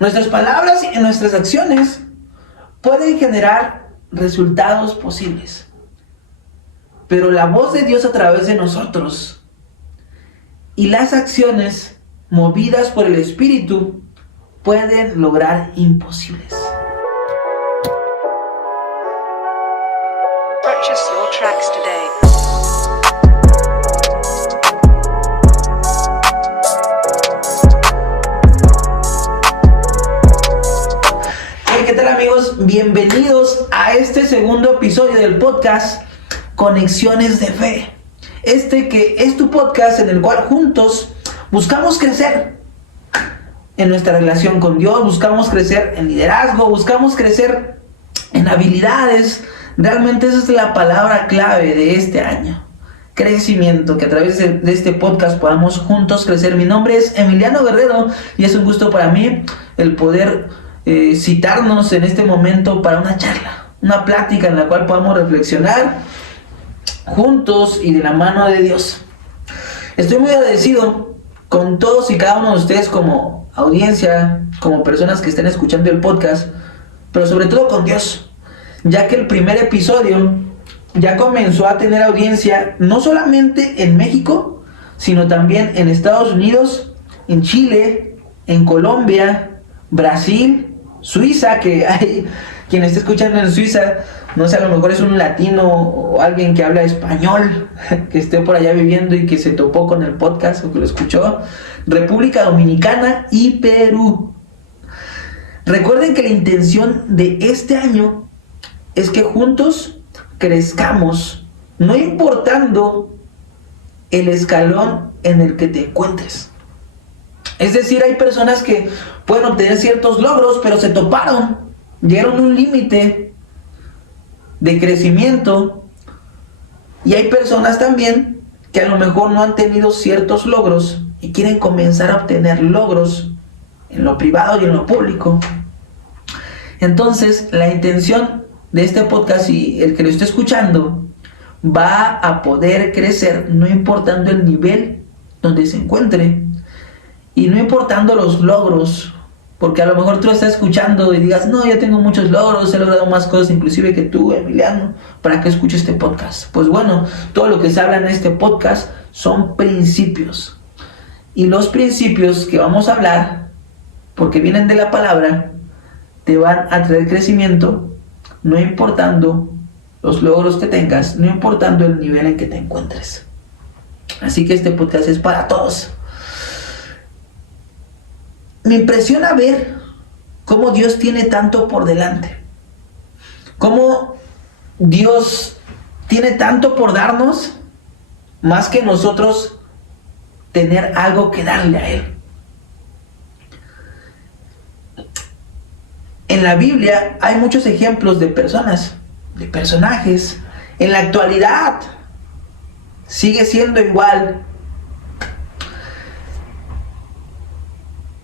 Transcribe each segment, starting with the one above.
Nuestras palabras y nuestras acciones pueden generar resultados posibles. Pero la voz de Dios a través de nosotros y las acciones movidas por el Espíritu pueden lograr imposibles. Purchase your tracks today. ¿Qué tal, amigos? Bienvenidos a este segundo episodio del podcast Conexiones de Fe. Que es tu podcast en el cual juntos buscamos crecer en nuestra relación con Dios, buscamos crecer en liderazgo, buscamos crecer en habilidades. Realmente esa es la palabra clave de este año. Crecimiento, que a través de este podcast podamos juntos crecer. Mi nombre es Emiliano Guerrero y es un gusto para mí el poder citarnos en este momento para una charla, una plática en la cual podamos reflexionar juntos y de la mano de Dios. Estoy muy agradecido con todos y cada uno de ustedes como audiencia, como personas que estén escuchando el podcast, pero sobre todo con Dios, ya que el primer episodio ya comenzó a tener audiencia no solamente en México, sino también en Estados Unidos, en Chile, en Colombia, Brasil, Suiza, que hay quien esté escuchando en Suiza, no sé, a lo mejor es un latino o alguien que habla español, que esté por allá viviendo y que se topó con el podcast o que lo escuchó. República Dominicana y Perú. Recuerden que la intención de este año es que juntos crezcamos, no importando el escalón en el que te encuentres. Es decir, hay personas que pueden obtener ciertos logros, pero se toparon, llegaron a un límite de crecimiento. Y hay personas también que a lo mejor no han tenido ciertos logros y quieren comenzar a obtener logros en lo privado y en lo público. Entonces, la intención de este podcast y el que lo esté escuchando va a poder crecer no importando el nivel donde se encuentre y no importando los logros, porque a lo mejor tú lo estás escuchando y digas, no, yo tengo muchos logros, he logrado más cosas inclusive que tú, Emiliano, ¿para qué escucho este podcast? Pues bueno, todo lo que se habla en este podcast son principios, y los principios que vamos a hablar, porque vienen de la palabra, te van a traer crecimiento, no importando los logros que tengas, no importando el nivel en que te encuentres. Así que este podcast es para todos. Me impresiona ver cómo Dios tiene tanto por delante, cómo Dios tiene tanto por darnos, más que nosotros tener algo que darle a Él. En la Biblia hay muchos ejemplos de personas, de personajes. En la actualidad sigue siendo igual.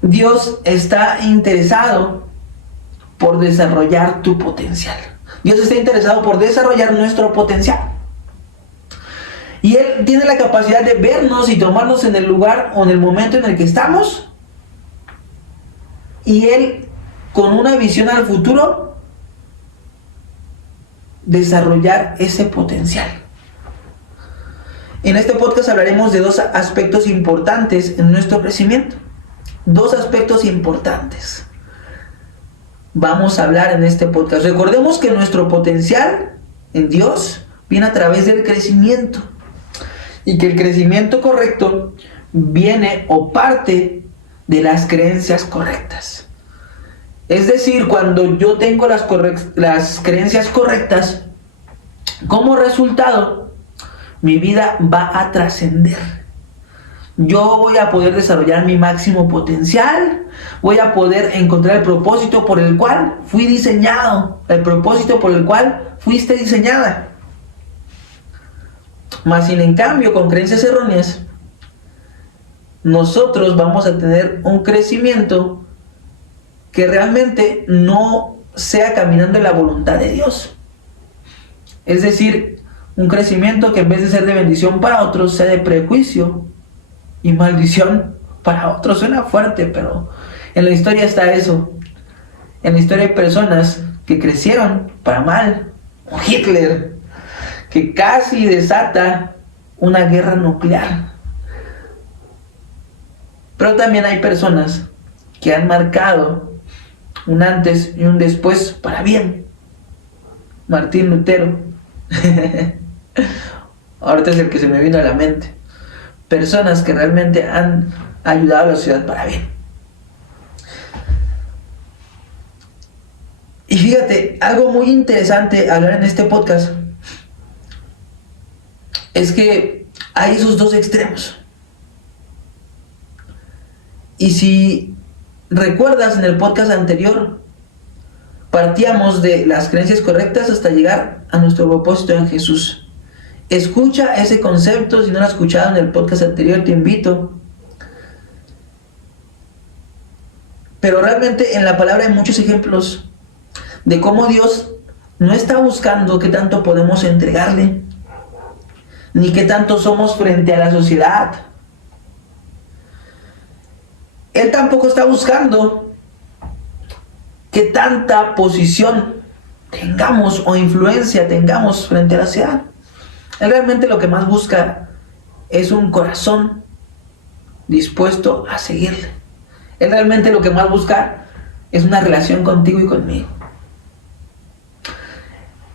Dios está interesado por desarrollar tu potencial. Dios está interesado por desarrollar nuestro potencial. Y Él tiene la capacidad de vernos y tomarnos en el lugar o en el momento en el que estamos. Y Él, con una visión al futuro, desarrollar ese potencial. En este podcast hablaremos de dos aspectos importantes en nuestro crecimiento. Dos aspectos importantes vamos a hablar en este podcast. Recordemos que nuestro potencial en Dios viene a través del crecimiento, y que el crecimiento correcto viene o parte de las creencias correctas. Es decir, cuando yo tengo las creencias correctas, como resultado, mi vida va a trascender. Yo voy a poder desarrollar mi máximo potencial, voy a poder encontrar el propósito por el cual fui diseñado, el propósito por el cual fuiste diseñada. Mas sin en cambio, con creencias erróneas, nosotros vamos a tener un crecimiento que realmente no sea caminando en la voluntad de Dios. Es decir, un crecimiento que en vez de ser de bendición para otros, sea de prejuicio y maldición para otros. Suena fuerte, pero En la historia está eso. En la historia hay personas que crecieron para mal. Como Hitler, que casi desata una guerra nuclear. Pero también hay personas que han marcado un antes y un después para bien. Martín Lutero. Ahorita es el que se me vino a la mente. Personas que realmente han ayudado a la sociedad para bien. Y fíjate, algo muy interesante hablar en este podcast es que hay esos dos extremos. Y si recuerdas, en el podcast anterior partíamos de las creencias correctas hasta llegar a nuestro propósito en Jesús. Escucha ese concepto. Si no lo has escuchado en el podcast anterior, te invito. Pero realmente en la palabra hay muchos ejemplos de cómo Dios no está buscando qué tanto podemos entregarle, ni qué tanto somos frente a la sociedad. Él tampoco está buscando qué tanta posición tengamos o influencia tengamos frente a la sociedad. Él realmente lo que más busca es un corazón dispuesto a seguirle. Él realmente lo que más busca es una relación contigo y conmigo.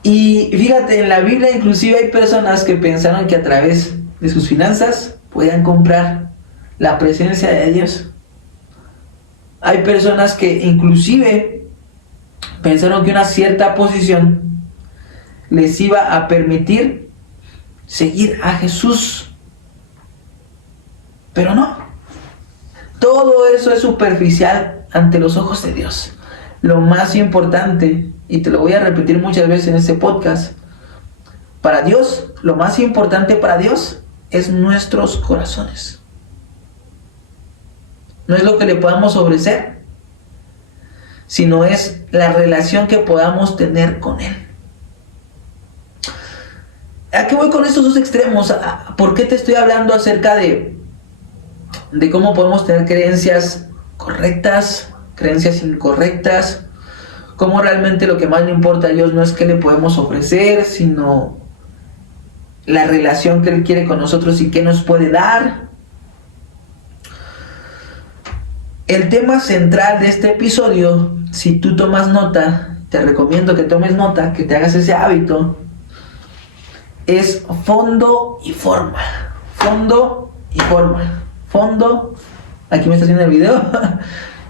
Y fíjate, en la Biblia inclusive hay personas que pensaron que a través de sus finanzas podían comprar la presencia de Dios. Hay personas que inclusive pensaron que una cierta posición les iba a permitir seguir a Jesús. Pero no. Todo eso es superficial ante los ojos de Dios. Lo más importante, y te lo voy a repetir muchas veces en este podcast, para Dios, lo más importante para Dios es nuestros corazones. No es lo que le podamos ofrecer, sino es la relación que podamos tener con Él. ¿A qué voy con estos dos extremos? ¿Por qué te estoy hablando acerca de cómo podemos tener creencias correctas, creencias incorrectas? Cómo realmente lo que más le importa a Dios no es qué le podemos ofrecer, sino la relación que Él quiere con nosotros y qué nos puede dar. El tema central de este episodio, si tú tomas nota, te recomiendo que tomes nota, que te hagas ese hábito, es fondo y forma. Fondo y forma. Fondo, aquí me está haciendo el video,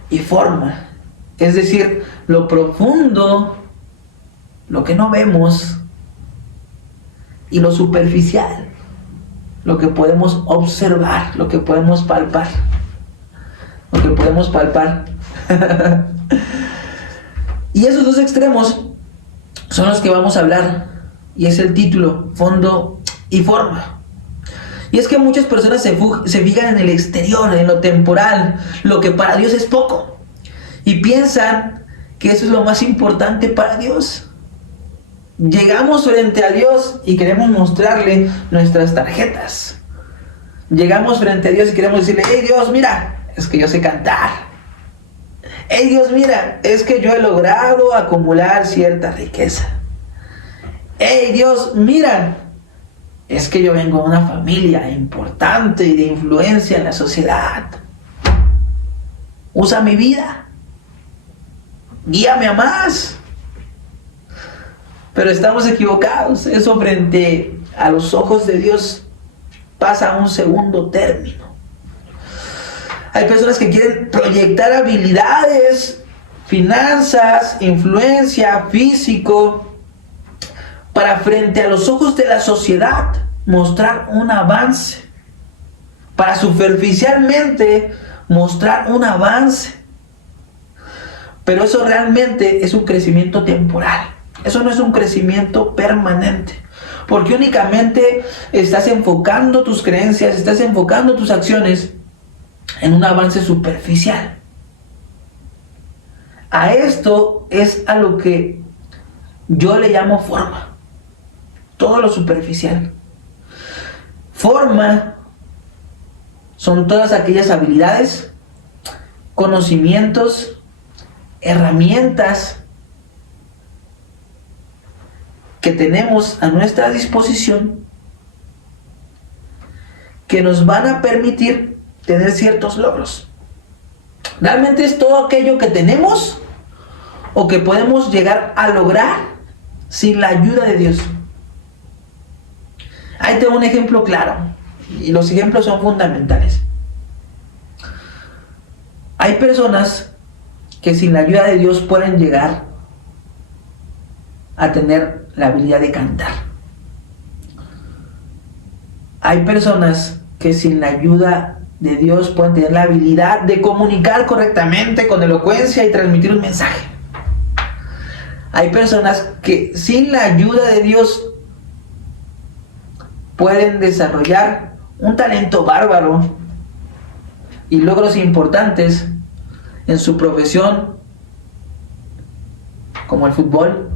y forma. Es decir, lo profundo, lo que no vemos, y lo superficial, lo que podemos observar, lo que podemos palpar. Lo que podemos palpar. Y esos dos extremos son los que vamos a hablar. Y es el título, fondo y forma. Y es que muchas personas se fijan en el exterior, en lo temporal, lo que para Dios es poco. Y piensan que eso es lo más importante para Dios. Llegamos frente a Dios y queremos mostrarle nuestras tarjetas. Llegamos frente a Dios y queremos decirle: hey Dios, mira, es que yo sé cantar. Hey Dios, mira, es que yo he logrado acumular cierta riqueza. Hey Dios, mira, es que yo vengo de una familia importante y de influencia en la sociedad. Usa mi vida. Guíame a más. Pero estamos equivocados. Eso frente a los ojos de Dios pasa a un segundo término. Hay personas que quieren proyectar habilidades, finanzas, influencia, físico, para frente a los ojos de la sociedad mostrar un avance, para superficialmente mostrar un avance. Pero eso realmente es un crecimiento temporal. Eso no es un crecimiento permanente. Porque únicamente estás enfocando tus creencias, estás enfocando tus acciones en un avance superficial. A esto es a lo que yo le llamo forma. Todo lo superficial. Forma son todas aquellas habilidades, conocimientos, herramientas que tenemos a nuestra disposición que nos van a permitir tener ciertos logros. Realmente es todo aquello que tenemos o que podemos llegar a lograr sin la ayuda de Dios. Ahí tengo un ejemplo claro, y los ejemplos son fundamentales. Hay personas que sin la ayuda de Dios pueden llegar a tener la habilidad de cantar. Hay personas que sin la ayuda de Dios pueden tener la habilidad de comunicar correctamente con elocuencia y transmitir un mensaje. Hay personas que sin la ayuda de Dios pueden desarrollar un talento bárbaro y logros importantes en su profesión, como el fútbol,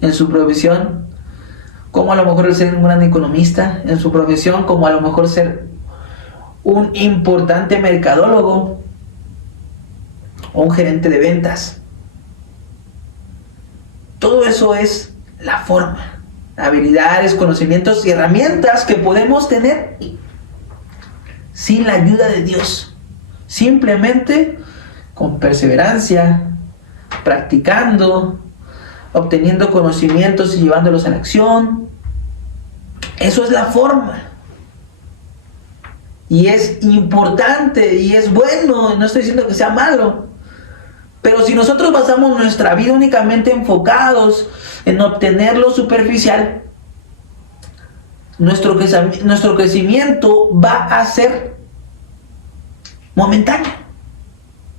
en su profesión, como a lo mejor el ser un gran economista, en su profesión, como a lo mejor ser un importante mercadólogo o un gerente de ventas. Todo eso es la forma, habilidades, conocimientos y herramientas que podemos tener sin la ayuda de Dios. Simplemente con perseverancia, practicando, obteniendo conocimientos y llevándolos a la acción. Eso es la forma. Y es importante y es bueno, no estoy diciendo que sea malo. Pero si nosotros basamos nuestra vida únicamente enfocados en obtener lo superficial, nuestro crecimiento va a ser momentáneo.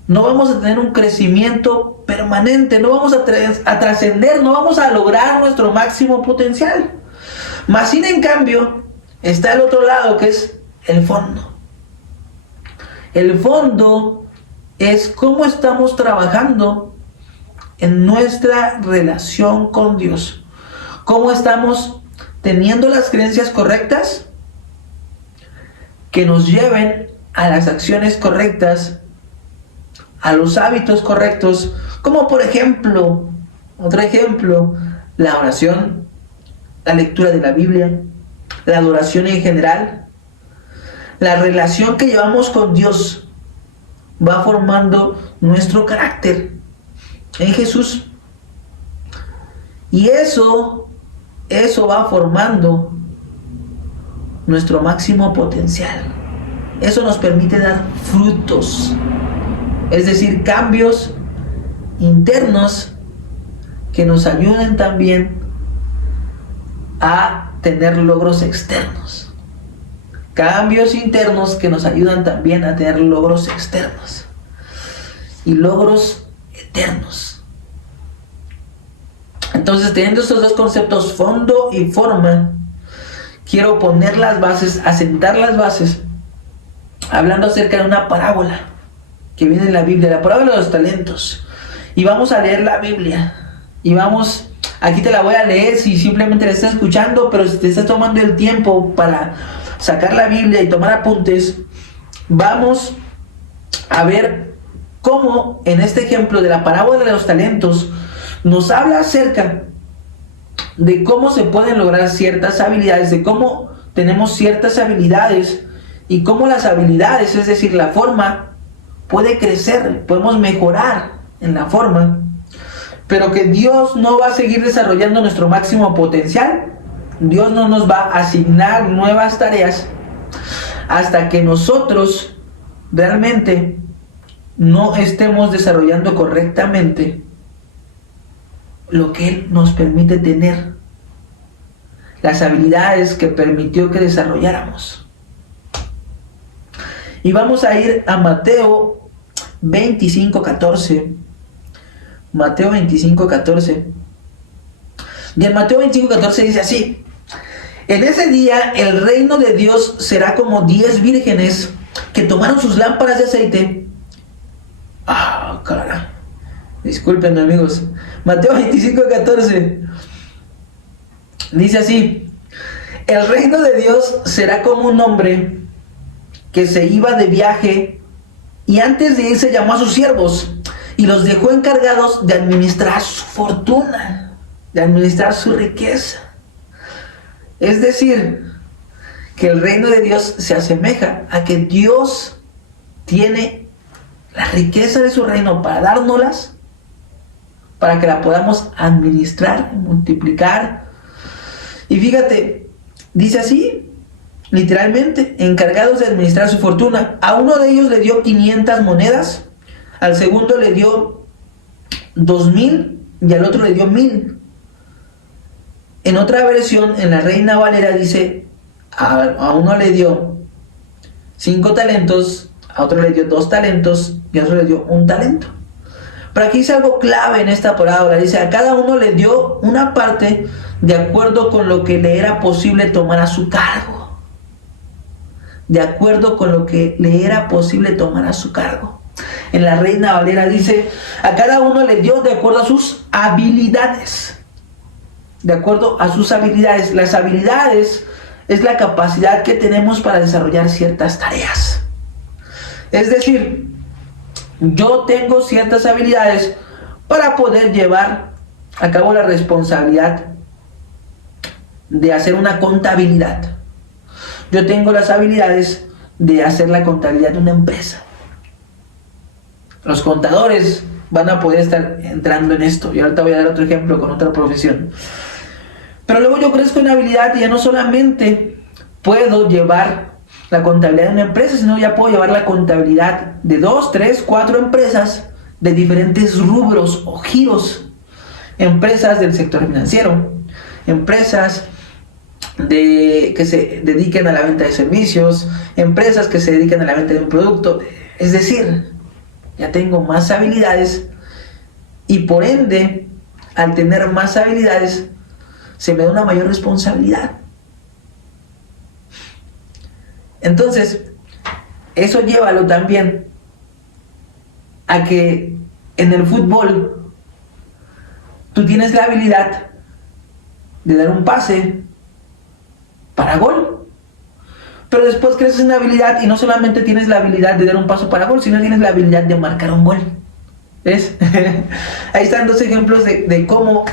No vamos a tener un crecimiento permanente, no vamos a trascender, no vamos a lograr nuestro máximo potencial. Más sin en cambio, está el otro lado, que es el fondo. El fondo es cómo estamos trabajando en nuestra relación con Dios. Cómo estamos teniendo las creencias correctas que nos lleven a las acciones correctas, a los hábitos correctos, como por ejemplo, otro ejemplo, la oración, la lectura de la Biblia, la adoración en general. La relación que llevamos con Dios va formando nuestro carácter en Jesús. Y eso va formando nuestro máximo potencial. Eso nos permite dar frutos, es decir, cambios internos que nos ayuden también a tener logros externos. Cambios internos que nos ayudan también a tener logros externos y logros eternos. Entonces, teniendo estos dos conceptos, fondo y forma, quiero poner las bases, asentar las bases, hablando acerca de una parábola que viene en la Biblia, la parábola de los talentos. Y vamos a leer la Biblia. Y vamos, aquí te la voy a leer si simplemente la estás escuchando, pero si te estás tomando el tiempo para sacar la Biblia y tomar apuntes, vamos a ver cómo en este ejemplo de la parábola de los talentos nos habla acerca de cómo se pueden lograr ciertas habilidades, de cómo tenemos ciertas habilidades y cómo las habilidades, es decir, la forma, puede crecer, podemos mejorar en la forma, pero que Dios no va a seguir desarrollando nuestro máximo potencial. Dios no nos va a asignar nuevas tareas hasta que nosotros realmente no estemos desarrollando correctamente lo que Él nos permite tener, las habilidades que permitió que desarrolláramos. Y vamos a ir a Mateo 25:14. Mateo 25:14. Y en Mateo 25:14 dice así: en ese día el reino de Dios será como 10 vírgenes que tomaron sus lámparas de aceite. Cara. Discúlpenme, amigos. Mateo 25:14 dice así: el reino de Dios será como un hombre que se iba de viaje Y antes de irse llamó a sus siervos y los dejó encargados de administrar su fortuna, de administrar su riqueza. Es decir, que el reino de Dios se asemeja a que Dios tiene la riqueza de su reino para dárnoslas, para que la podamos administrar, multiplicar. Y fíjate, dice así, literalmente, encargados de administrar su fortuna. A uno de ellos le dio 500 monedas, al segundo le dio 2000 y al otro le dio 1000. En otra versión, en la Reina Valera dice, a uno le dio 5 talentos, a otro le dio 2 talentos y a otro le dio 1 talento. Pero aquí dice algo clave en esta parábola. Dice, a cada uno le dio una parte de acuerdo con lo que le era posible tomar a su cargo. De acuerdo con lo que le era posible tomar a su cargo. En la Reina Valera dice, a cada uno le dio de acuerdo a sus habilidades. De acuerdo a sus habilidades. Las habilidades es la capacidad que tenemos para desarrollar ciertas tareas. Es decir, yo tengo ciertas habilidades para poder llevar a cabo la responsabilidad de hacer una contabilidad. Yo tengo las habilidades de hacer la contabilidad de una empresa. Los contadores van a poder estar entrando en esto. Y ahorita voy a dar otro ejemplo con otra profesión. Pero luego yo crezco en habilidad y ya no solamente puedo llevar la contabilidad de una empresa, sino ya puedo llevar la contabilidad de 2, 3, 4 empresas de diferentes rubros o giros. Empresas del sector financiero, empresas que se dediquen a la venta de servicios, empresas que se dediquen a la venta de un producto. Es decir, ya tengo más habilidades y por ende, al tener más habilidades, se me da una mayor responsabilidad. Entonces, eso llévalo también a que en el fútbol tú tienes la habilidad de dar un pase para gol. Pero después creces en habilidad y no solamente tienes la habilidad de dar un paso para gol, sino tienes la habilidad de marcar un gol. ¿Ves? Ahí están dos ejemplos de cómo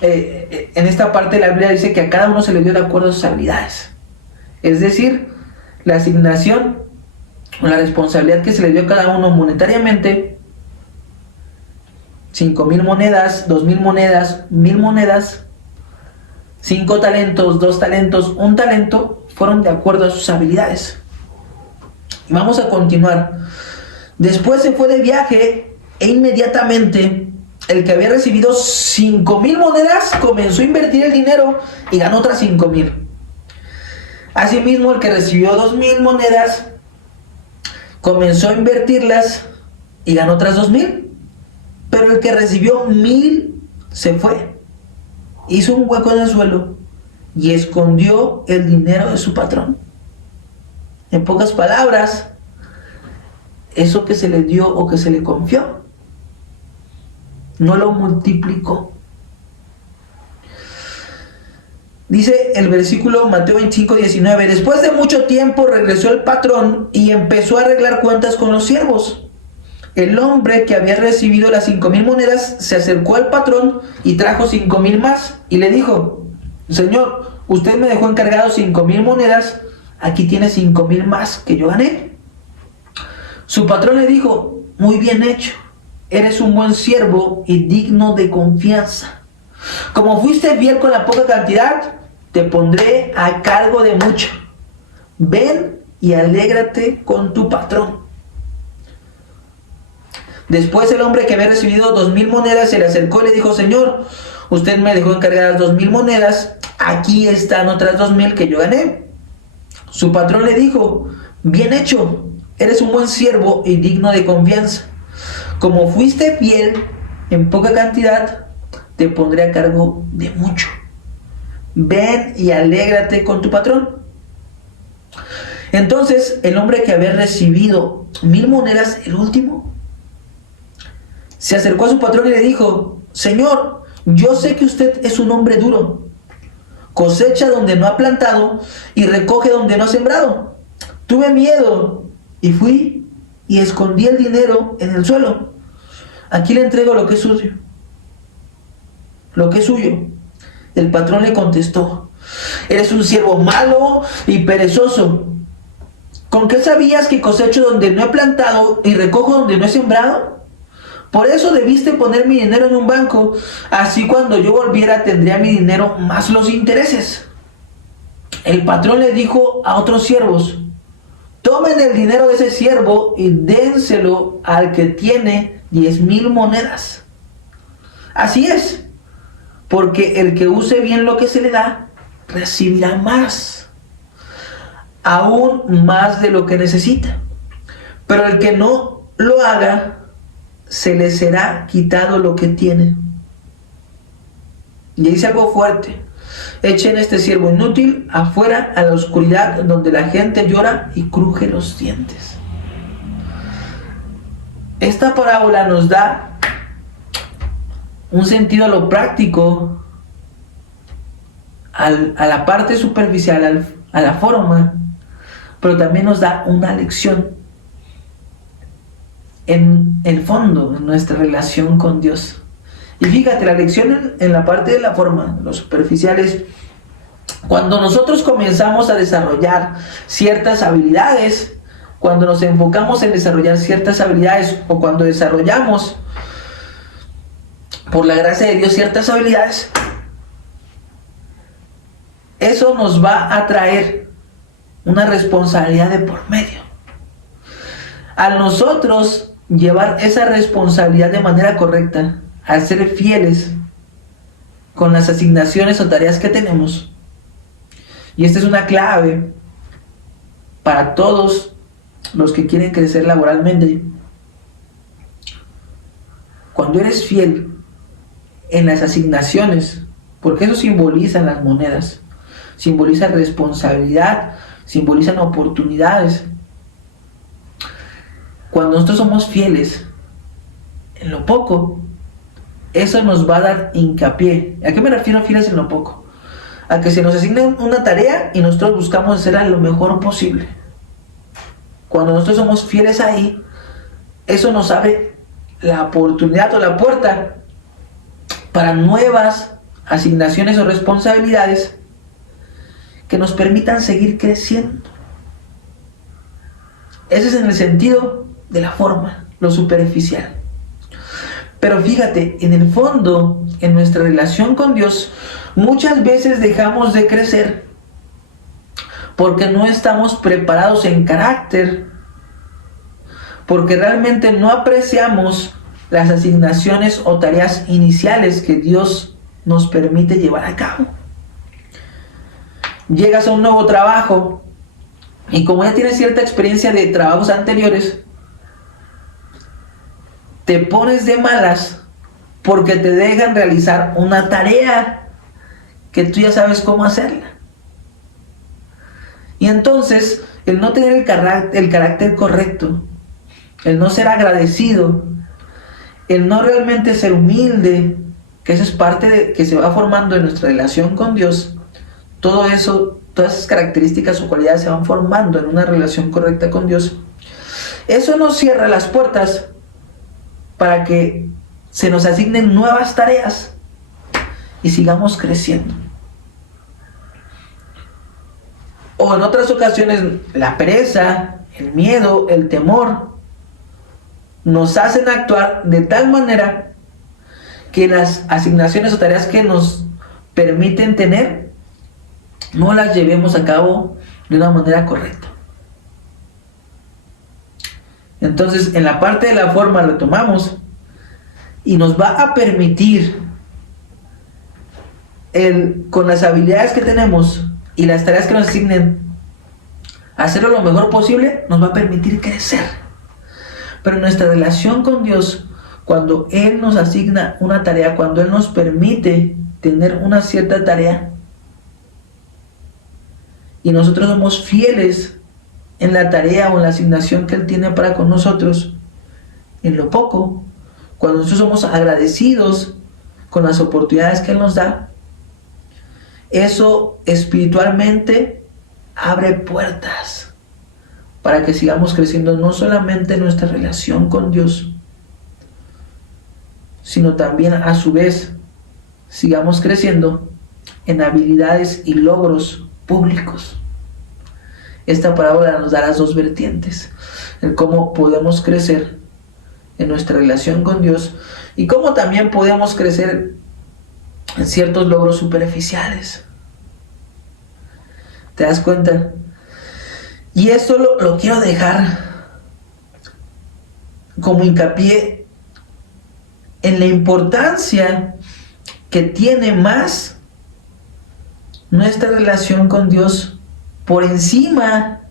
en esta parte de la Biblia dice que a cada uno se le dio de acuerdo a sus habilidades. Es decir, la asignación o la responsabilidad que se le dio a cada uno monetariamente, 5,000 monedas, 2,000 monedas, 1,000 monedas, 5 talentos, 2 talentos, 1 talento, fueron de acuerdo a sus habilidades. Vamos a continuar. Después se fue de viaje e inmediatamente el que había recibido 5,000 monedas comenzó a invertir el dinero y ganó otras 5,000. Asimismo, el que recibió 2,000 monedas comenzó a invertirlas y ganó otras 2,000. Pero el que recibió 1,000 se fue, hizo un hueco en el suelo y escondió el dinero de su patrón. En pocas palabras, eso que se le dio o que se le confió, no lo multiplicó. Dice el versículo Mateo 25:19, después de mucho tiempo regresó el patrón y empezó a arreglar cuentas con los siervos. El hombre que había recibido las 5,000 monedas se acercó al patrón y trajo 5,000 más y le dijo, Señor, usted me dejó encargado 5,000 monedas, aquí tiene 5,000 más que yo gané. Su patrón le dijo, muy bien hecho, eres un buen siervo y digno de confianza. Como fuiste fiel con la poca cantidad, te pondré a cargo de mucho. Ven y alégrate con tu patrón. Después el hombre que había recibido 2,000 monedas se le acercó y le dijo, Señor, usted me dejó encargadas 2,000 monedas, aquí están otras 2,000 que yo gané. Su patrón le dijo, bien hecho, eres un buen siervo y digno de confianza. Como fuiste fiel en poca cantidad, te pondré a cargo de mucho. Ven y alégrate con tu patrón. Entonces el hombre que había recibido 1,000 monedas, el último, se acercó a su patrón y le dijo, Señor, yo sé que usted es un hombre duro. Cosecha donde no ha plantado y recoge donde no ha sembrado. Tuve miedo y fui y escondí el dinero en el suelo. Aquí le entrego lo que es suyo. Lo que es suyo. El patrón le contestó: eres un siervo malo y perezoso. ¿Con qué sabías que cosecho donde no he plantado y recojo donde no he sembrado? Por eso debiste poner mi dinero en un banco. Así cuando yo volviera tendría mi dinero más los intereses. El patrón le dijo a otros siervos: tomen el dinero de ese siervo y dénselo al que tiene 10,000 monedas. Así es, porque el que use bien lo que se le da, recibirá más, aún más de lo que necesita. Pero el que no lo haga, se le será quitado lo que tiene. Y dice algo fuerte: echen este siervo inútil afuera a la oscuridad donde la gente llora y cruje los dientes. Esta parábola nos da un sentido a lo práctico, a la parte superficial, a la forma, pero también nos da una lección en el fondo, en nuestra relación con Dios. Y fíjate, la lección en la parte de la forma, lo superficial, es cuando nosotros comenzamos a desarrollar ciertas habilidades, cuando nos enfocamos en desarrollar ciertas habilidades, o cuando desarrollamos, por la gracia de Dios, ciertas habilidades, eso nos va a traer una responsabilidad de por medio. Al nosotros llevar esa responsabilidad de manera correcta, al ser fieles con las asignaciones o tareas que tenemos, y esta es una clave para todos los que quieren crecer laboralmente. Cuando eres fiel en las asignaciones, porque eso simbolizan las monedas, simboliza responsabilidad, simbolizan oportunidades. Cuando nosotros somos fieles en lo poco, eso nos va a dar hincapié. ¿A qué me refiero fieles en lo poco? A que se nos asigne una tarea y nosotros buscamos hacerla lo mejor posible. Cuando nosotros somos fieles ahí, eso nos abre la oportunidad o la puerta para nuevas asignaciones o responsabilidades que nos permitan seguir creciendo. Ese es en el sentido de la forma, lo superficial. Pero fíjate, en el fondo, en nuestra relación con Dios, muchas veces dejamos de crecer porque no estamos preparados en carácter, porque realmente no apreciamos las asignaciones o tareas iniciales que Dios nos permite llevar a cabo. Llegas a un nuevo trabajo y como ya tienes cierta experiencia de trabajos anteriores, te pones de malas porque te dejan realizar una tarea que tú ya sabes cómo hacerla. Y entonces, el no tener el carácter correcto, el no ser agradecido, el no realmente ser humilde, que eso es parte de que se va formando en nuestra relación con Dios, todo eso, todas esas características o cualidades se van formando en una relación correcta con Dios. Eso nos cierra las puertas para que se nos asignen nuevas tareas y sigamos creciendo. O en otras ocasiones, la pereza, el miedo, el temor nos hacen actuar de tal manera que las asignaciones o tareas que nos permiten tener no las llevemos a cabo de una manera correcta. Entonces, en la parte de la forma retomamos y nos va a permitir con las habilidades que tenemos y las tareas que nos asignen, hacerlo lo mejor posible, nos va a permitir crecer. Pero nuestra relación con Dios, cuando Él nos asigna una tarea, cuando Él nos permite tener una cierta tarea, y nosotros somos fieles en la tarea o en la asignación que Él tiene para con nosotros, en lo poco, cuando nosotros somos agradecidos con las oportunidades que Él nos da, eso espiritualmente abre puertas para que sigamos creciendo no solamente en nuestra relación con Dios, sino también a su vez sigamos creciendo en habilidades y logros públicos. Esta parábola nos da las dos vertientes, el cómo podemos crecer en nuestra relación con Dios y cómo también podemos crecer en ciertos logros superficiales. ¿Te das cuenta? Y esto lo quiero dejar como hincapié en la importancia que tiene más nuestra relación con Dios por encima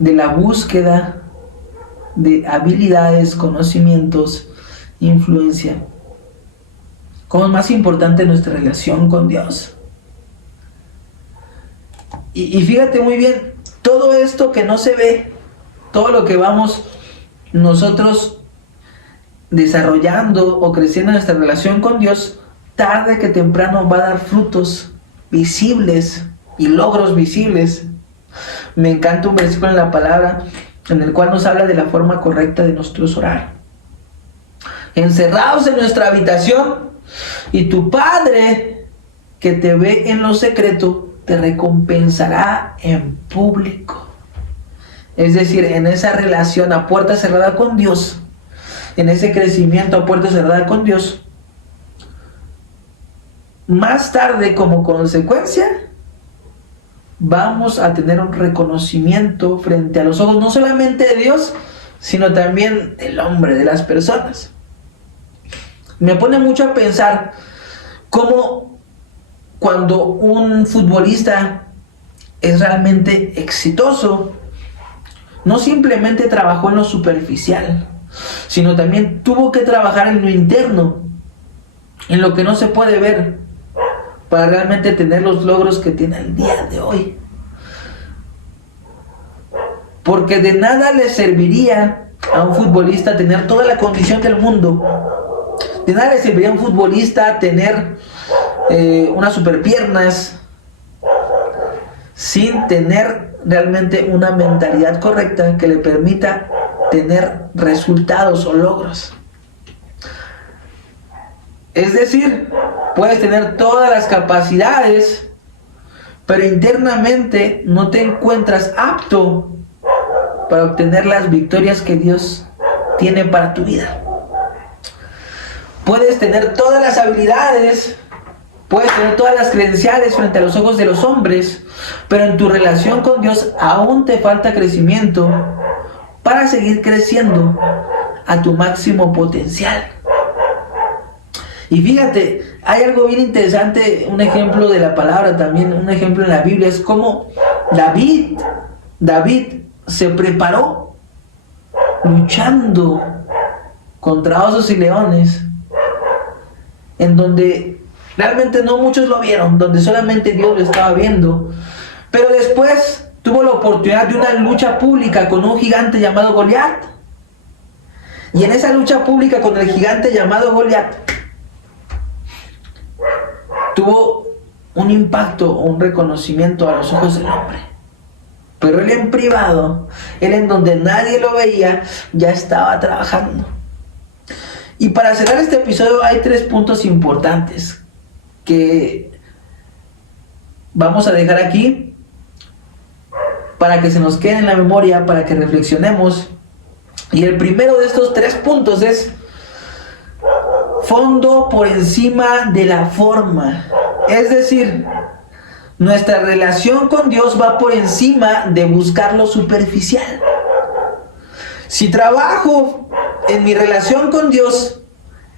de la búsqueda de habilidades, conocimientos, influencia. ¿Cómo es más importante nuestra relación con Dios? Y fíjate muy bien, todo esto que no se ve, todo lo que vamos nosotros desarrollando o creciendo en nuestra relación con Dios, tarde que temprano va a dar frutos visibles y logros visibles. Me encanta un versículo en la palabra en el cual nos habla de la forma correcta de nosotros orar. Encerrados en nuestra habitación, y tu Padre que te ve en lo secreto te recompensará en público. Es decir, en esa relación a puerta cerrada con Dios, en ese crecimiento a puerta cerrada con Dios, más tarde como consecuencia vamos a tener un reconocimiento frente a los ojos no solamente de Dios, sino también del hombre, de las personas. Me pone mucho a pensar cómo cuando un futbolista es realmente exitoso, no simplemente trabajó en lo superficial, sino también tuvo que trabajar en lo interno, en lo que no se puede ver, para realmente tener los logros que tiene el día de hoy. Porque de nada le serviría a un futbolista tener toda la condición del mundo. De nada le serviría a un futbolista tener unas superpiernas sin tener realmente una mentalidad correcta que le permita tener resultados o logros. Es decir, puedes tener todas las capacidades, pero internamente no te encuentras apto para obtener las victorias que Dios tiene para tu vida. Puedes tener todas las habilidades, puedes tener todas las credenciales frente a los ojos de los hombres, pero en tu relación con Dios aún te falta crecimiento para seguir creciendo a tu máximo potencial. Y fíjate, hay algo bien interesante, un ejemplo de la palabra también, un ejemplo en la Biblia, es como David se preparó luchando contra osos y leones, en donde realmente no muchos lo vieron, donde solamente Dios lo estaba viendo, pero después tuvo la oportunidad de una lucha pública con un gigante llamado Goliat. Y en esa lucha pública con el gigante llamado Goliat, tuvo un impacto o un reconocimiento a los ojos del hombre. Pero él en privado, él en donde nadie lo veía, ya estaba trabajando. Y para cerrar este episodio hay 3 puntos importantes que vamos a dejar aquí para que se nos quede en la memoria, para que reflexionemos. Y el primero de estos 3 puntos es fondo por encima de la forma. Es decir, nuestra relación con Dios va por encima de buscar lo superficial. Si trabajo en mi relación con Dios,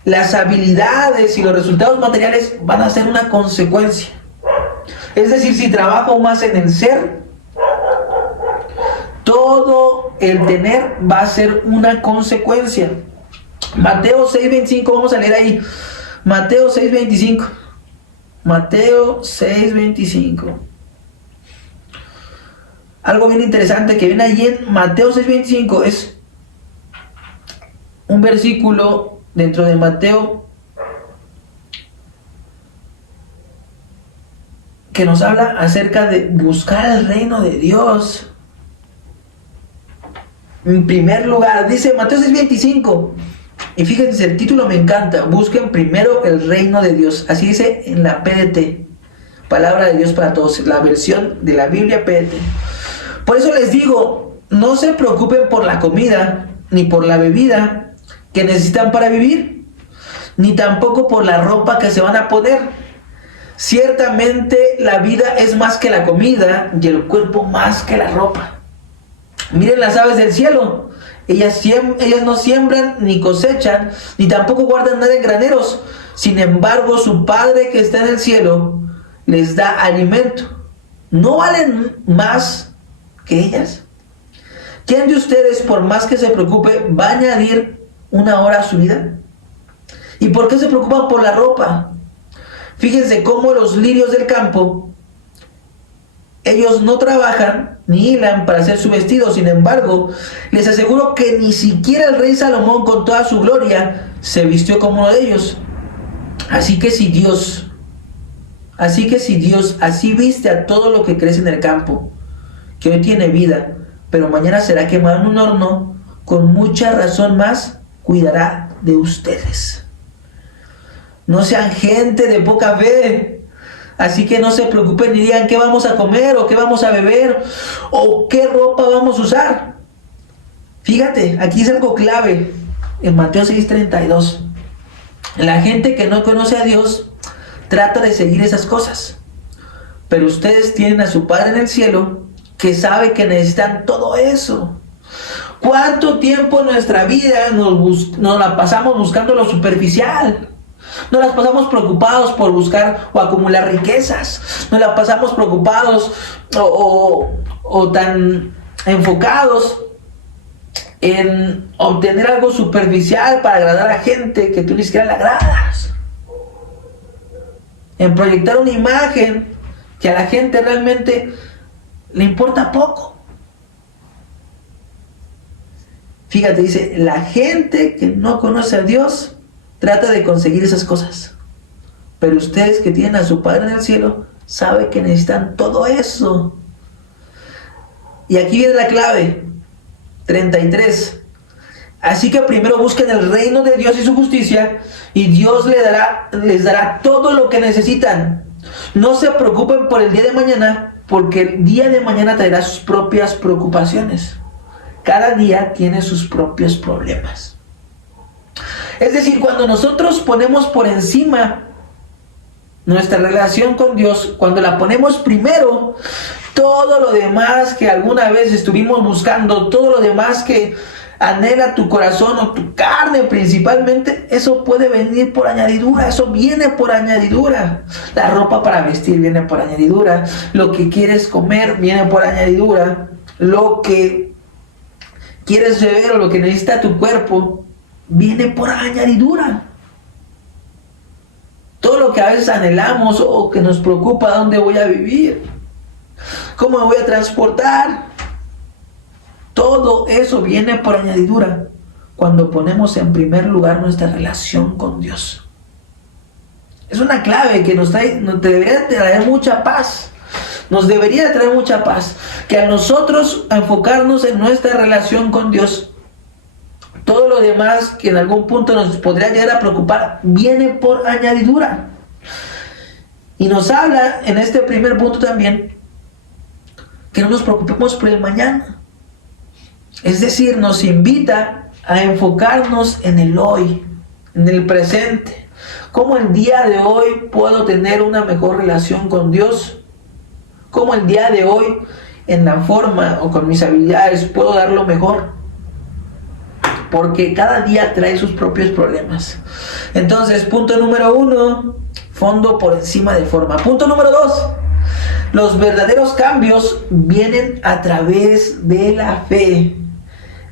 las habilidades y los resultados materiales van a ser una consecuencia. Es decir, si trabajo más en el ser, todo el tener va a ser una consecuencia. Mateo 6:25, vamos a leer ahí. Mateo 6:25. Mateo 6:25. Algo bien interesante que viene allí en Mateo 6:25 es un versículo dentro de Mateo que nos habla acerca de buscar el reino de Dios En primer lugar, dice Mateo 6:25. Y fíjense, el título me encanta. Busquen primero el reino de Dios. Así dice en la PDT. Palabra de Dios para todos. La versión de la Biblia PDT. Por eso les digo, no se preocupen por la comida, ni por la bebida que necesitan para vivir, ni tampoco por la ropa que se van a poner. Ciertamente la vida es más que la comida y el cuerpo más que la ropa. Miren las aves del cielo. Ellas no siembran ni cosechan, ni tampoco guardan nada en graneros. Sin embargo, su Padre que está en el cielo les da alimento. ¿No valen más que ellas? ¿Quién de ustedes, por más que se preocupe, va a añadir una hora a su vida? ¿Y por qué se preocupan por la ropa? Fíjense cómo los lirios del campo, ellos no trabajan ni hilan para hacer su vestido. Sin embargo, les aseguro que ni siquiera el rey Salomón, con toda su gloria, se vistió como uno de ellos. Así que si Dios así viste a todo lo que crece en el campo, que hoy tiene vida, pero mañana será quemado en un horno, con mucha razón más cuidará de ustedes. No sean gente de poca fe. Así que no se preocupen ni digan qué vamos a comer o qué vamos a beber o qué ropa vamos a usar. Fíjate, aquí es algo clave en Mateo 6:32. La gente que no conoce a Dios trata de seguir esas cosas. Pero ustedes tienen a su Padre en el cielo que sabe que necesitan todo eso. ¿Cuánto tiempo en nuestra vida nos la pasamos buscando lo superficial? Nos las pasamos preocupados por buscar o acumular riquezas. Nos las pasamos preocupados o tan enfocados en obtener algo superficial para agradar a gente que tú ni siquiera le agradas. En proyectar una imagen que a la gente realmente le importa poco. Fíjate, dice, la gente que no conoce a Dios trata de conseguir esas cosas. Pero ustedes que tienen a su Padre en el cielo, saben que necesitan todo eso. Y aquí viene la clave. 33. Así que primero busquen el reino de Dios y su justicia, y Dios les dará todo lo que necesitan. No se preocupen por el día de mañana, porque el día de mañana traerá sus propias preocupaciones. Cada día tiene sus propios problemas. Es decir, cuando nosotros ponemos por encima nuestra relación con Dios, cuando la ponemos primero, todo lo demás que alguna vez estuvimos buscando, todo lo demás que anhela tu corazón o tu carne principalmente, eso puede venir por añadidura, eso viene por añadidura. La ropa para vestir viene por añadidura, lo que quieres comer viene por añadidura, lo que quieres beber o lo que necesita tu cuerpo viene por añadidura. Todo lo que a veces anhelamos o que nos preocupa, ¿dónde voy a vivir? ¿Cómo me voy a transportar? Todo eso viene por añadidura cuando ponemos en primer lugar nuestra relación con Dios. Es una clave que nos debería traer mucha paz. Nos debería traer mucha paz. Que a nosotros enfocarnos en nuestra relación con Dios, todo lo demás que en algún punto nos podría llegar a preocupar, viene por añadidura. Y nos habla en este primer punto también que no nos preocupemos por el mañana. Es decir, nos invita a enfocarnos en el hoy, en el presente. ¿Cómo el día de hoy puedo tener una mejor relación con Dios? ¿Cómo el día de hoy, en la forma o con mis habilidades, puedo dar lo mejor? Porque cada día trae sus propios problemas. Entonces, punto número 1, fondo por encima de forma. Punto número 2, los verdaderos cambios vienen a través de la fe.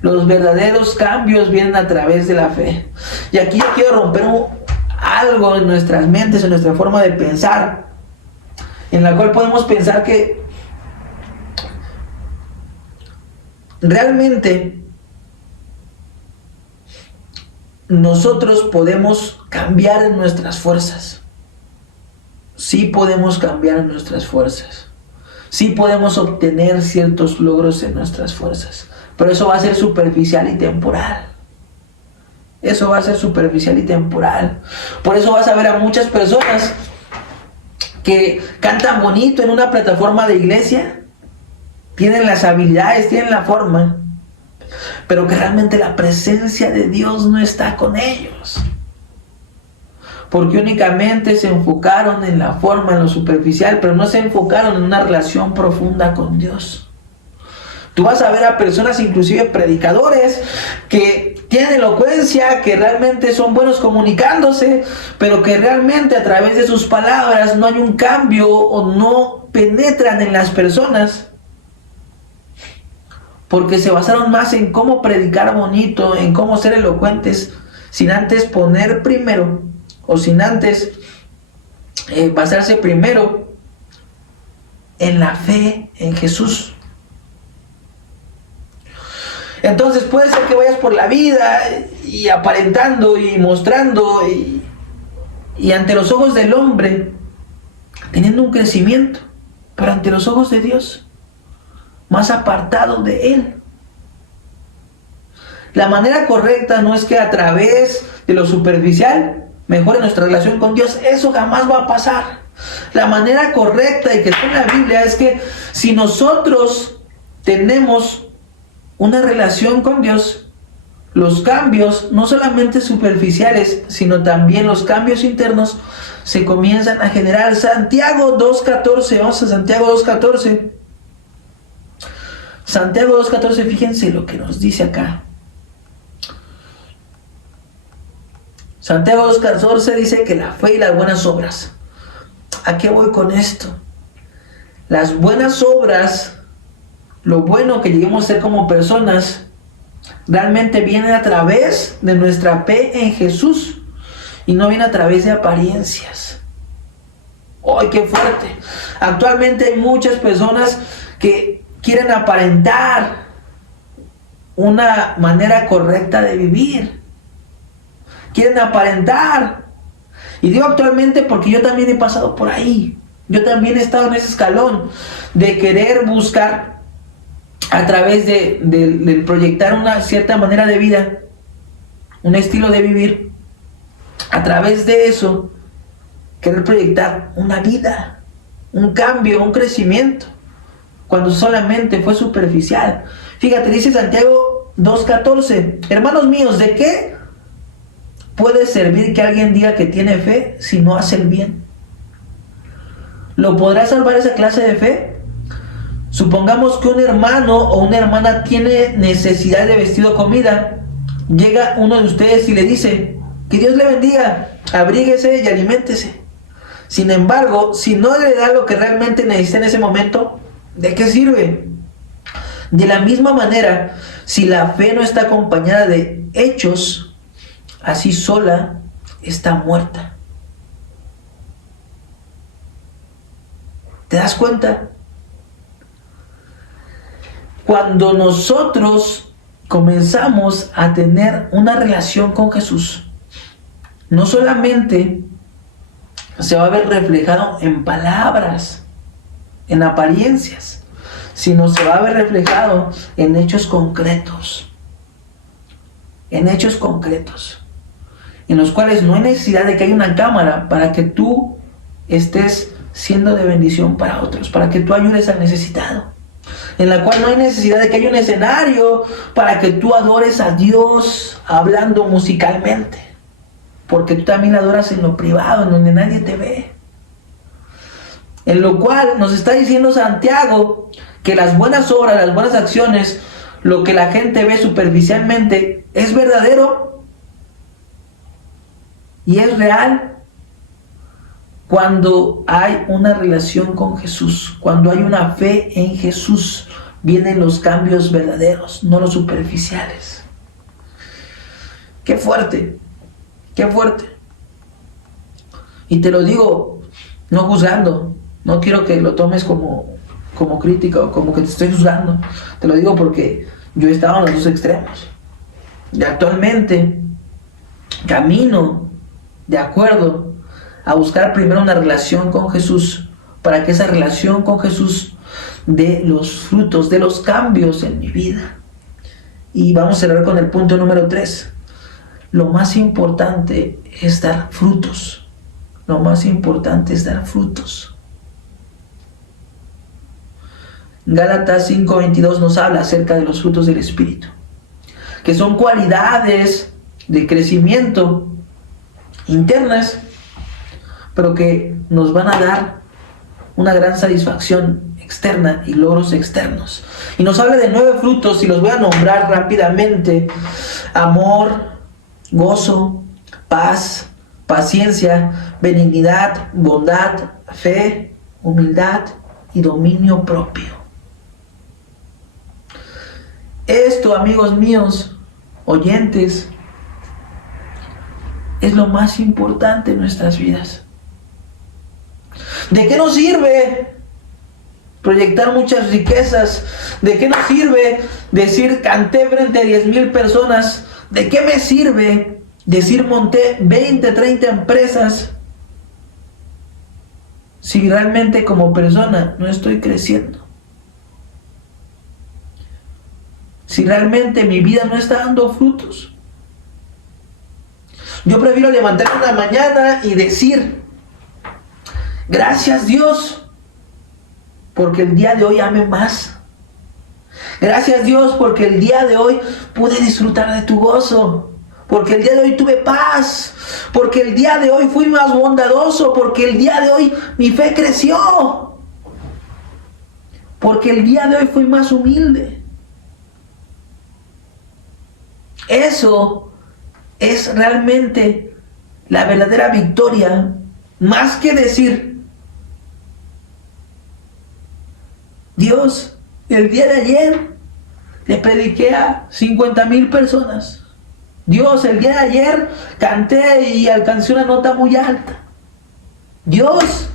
Los verdaderos cambios vienen a través de la fe. Y aquí yo quiero romper algo en nuestras mentes, en nuestra forma de pensar, en la cual podemos pensar que realmente nosotros podemos cambiar en nuestras fuerzas. Sí podemos cambiar en nuestras fuerzas. Sí podemos obtener ciertos logros en nuestras fuerzas. Pero eso va a ser superficial y temporal. Eso va a ser superficial y temporal. Por eso vas a ver a muchas personas que cantan bonito en una plataforma de iglesia, tienen las habilidades, tienen la forma, pero que realmente la presencia de Dios no está con ellos. Porque únicamente se enfocaron en la forma, en lo superficial, pero no se enfocaron en una relación profunda con Dios. Tú vas a ver a personas, inclusive predicadores, que tienen elocuencia, que realmente son buenos comunicándose, pero que realmente a través de sus palabras no hay un cambio o no penetran en las personas. Porque se basaron más en cómo predicar bonito, en cómo ser elocuentes, sin antes poner primero, o sin antes basarse primero en la fe en Jesús. Entonces puede ser que vayas por la vida y aparentando y mostrando y ante los ojos del hombre teniendo un crecimiento, pero ante los ojos de Dios más apartado de Él. La manera correcta no es que a través de lo superficial mejore nuestra relación con Dios. Eso jamás va a pasar. La manera correcta y que está en la Biblia es que si nosotros tenemos una relación con Dios, los cambios, no solamente superficiales, sino también los cambios internos, se comienzan a generar. Santiago 2.14, vamos a Santiago 2.14. Santiago 2.14, fíjense lo que nos dice acá. Santiago 2.14 dice que la fe y las buenas obras. ¿A qué voy con esto? Las buenas obras, lo bueno que lleguemos a ser como personas, realmente viene a través de nuestra fe en Jesús y no viene a través de apariencias. ¡Ay, qué fuerte! Actualmente hay muchas personas que quieren aparentar una manera correcta de vivir. Quieren aparentar. Y digo actualmente porque yo también he pasado por ahí. Yo también he estado en ese escalón de querer buscar a través de proyectar una cierta manera de vida, un estilo de vivir, a través de eso, querer proyectar una vida, un cambio, un crecimiento, cuando solamente fue superficial. Fíjate, dice Santiago 2.14, hermanos míos, ¿de qué puede servir que alguien diga que tiene fe si no hace el bien? ¿Lo podrá salvar esa clase de fe? Supongamos que un hermano o una hermana tiene necesidad de vestido o comida. Llega uno de ustedes y le dice, que Dios le bendiga, abríguese y aliméntese. Sin embargo, si no le da lo que realmente necesita en ese momento, ¿de qué sirve? De la misma manera, si la fe no está acompañada de hechos, así sola está muerta. ¿Te das cuenta? Cuando nosotros comenzamos a tener una relación con Jesús, no solamente se va a ver reflejado en palabras, en apariencias, sino se va a ver reflejado en hechos concretos. En hechos concretos, en los cuales no hay necesidad de que haya una cámara para que tú estés siendo de bendición para otros, para que tú ayudes al necesitado, en la cual no hay necesidad de que haya un escenario para que tú adores a Dios hablando musicalmente, porque tú también adoras en lo privado, en donde nadie te ve. En lo cual nos está diciendo Santiago que las buenas obras, las buenas acciones, lo que la gente ve superficialmente, es verdadero y es real cuando hay una relación con Jesús, cuando hay una fe en Jesús, vienen los cambios verdaderos, no los superficiales. ¡Qué fuerte! ¡Qué fuerte! Y te lo digo, no juzgando, no quiero que lo tomes como crítica o como que te estoy juzgando. Te lo digo porque yo he estado en los dos extremos. Y actualmente camino de acuerdo a buscar primero una relación con Jesús, para que esa relación con Jesús dé los frutos, dé los cambios en mi vida. Y vamos a cerrar con el punto número 3. Lo más importante es dar frutos. Lo más importante es dar frutos. Gálatas 5:22 nos habla acerca de los frutos del Espíritu, que son cualidades de crecimiento internas, pero que nos van a dar una gran satisfacción externa y logros externos. Y nos habla de 9 frutos y los voy a nombrar rápidamente: amor, gozo, paz, paciencia, benignidad, bondad, fe, humildad y dominio propio. Esto, amigos míos, oyentes, es lo más importante en nuestras vidas. ¿De qué nos sirve proyectar muchas riquezas? ¿De qué nos sirve decir canté frente a 10,000 personas? ¿De qué me sirve decir monté 20, 30 empresas si realmente como persona no estoy creciendo? Si realmente mi vida no está dando frutos. Yo prefiero levantarme una mañana y decir: gracias Dios, porque el día de hoy amé más. Gracias Dios, porque el día de hoy pude disfrutar de tu gozo. Porque el día de hoy tuve paz. Porque el día de hoy fui más bondadoso. Porque el día de hoy mi fe creció. Porque el día de hoy fui más humilde. Eso es realmente la verdadera victoria. Más que decir: Dios, el día de ayer le prediqué a 50,000 personas. Dios, el día de ayer canté y alcancé una nota muy alta. Dios,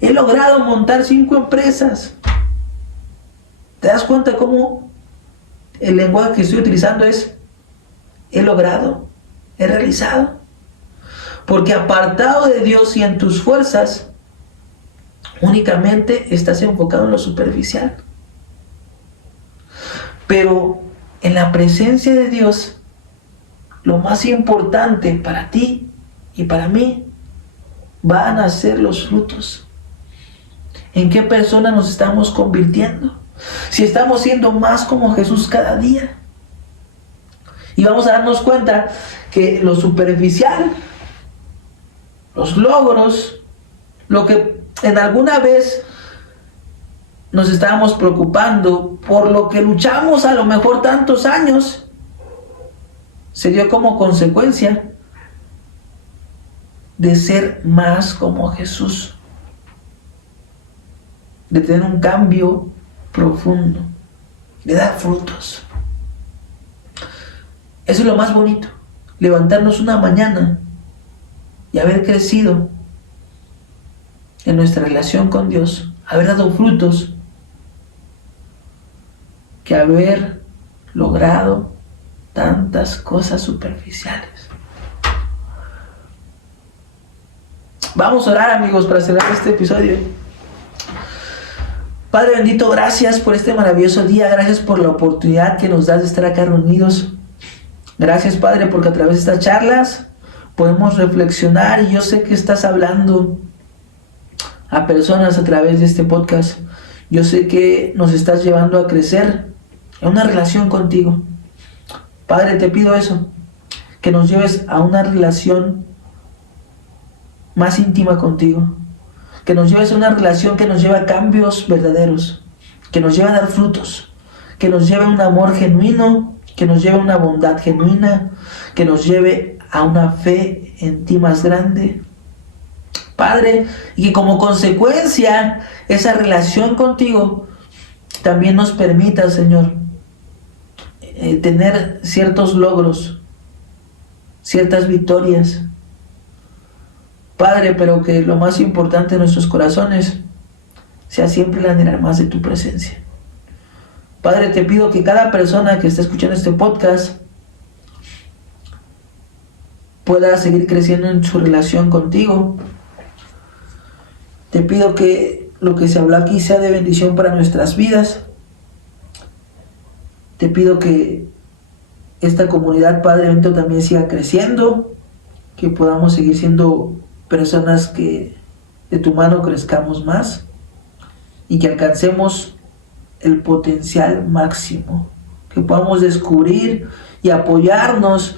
he logrado montar 5 empresas. ¿Te das cuenta cómo el lenguaje que estoy utilizando es: he logrado, he realizado? Porque apartado de Dios y en tus fuerzas, únicamente estás enfocado en lo superficial. Pero en la presencia de Dios, lo más importante para ti y para mí van a ser los frutos. ¿En qué persona nos estamos convirtiendo? Si estamos siendo más como Jesús cada día. Y vamos a darnos cuenta que lo superficial, los logros, lo que en alguna vez nos estábamos preocupando, por lo que luchamos a lo mejor tantos años, se dio como consecuencia de ser más como Jesús, de tener un cambio profundo, de dar frutos. Eso es lo más bonito, levantarnos una mañana y haber crecido en nuestra relación con Dios, haber dado frutos, que haber logrado tantas cosas superficiales. Vamos a orar, amigos, para cerrar este episodio. Padre bendito, gracias por este maravilloso día, gracias por la oportunidad que nos das de estar acá reunidos. Gracias, Padre, porque a través de estas charlas podemos reflexionar, y yo sé que estás hablando a personas a través de este podcast. Yo sé que nos estás llevando a crecer en una relación contigo. Padre, te pido eso, que nos lleves a una relación más íntima contigo, que nos lleves a una relación que nos lleve a cambios verdaderos, que nos lleve a dar frutos, que nos lleve a un amor genuino, que nos lleve a una bondad genuina, que nos lleve a una fe en ti más grande, Padre, y que como consecuencia esa relación contigo también nos permita, Señor, tener ciertos logros, ciertas victorias, Padre, pero que lo más importante en nuestros corazones sea siempre el anhelar más de tu presencia. Padre, te pido que cada persona que está escuchando este podcast pueda seguir creciendo en su relación contigo. Te pido que lo que se habla aquí sea de bendición para nuestras vidas. Te pido que esta comunidad, Padre bendito, también siga creciendo, que podamos seguir siendo personas que de tu mano crezcamos más y que alcancemos el potencial máximo, que podamos descubrir y apoyarnos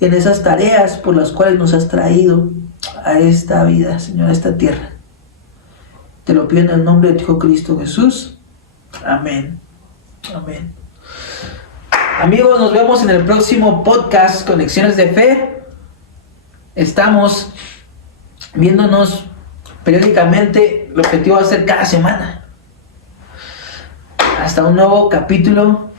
en esas tareas por las cuales nos has traído a esta vida, Señor, a esta tierra. Te lo pido en el nombre de tu Hijo Cristo Jesús. Amén. Amén. Amigos, nos vemos en el próximo podcast Conexiones de Fe. Estamos viéndonos periódicamente. El objetivo va a ser cada semana. Hasta un nuevo capítulo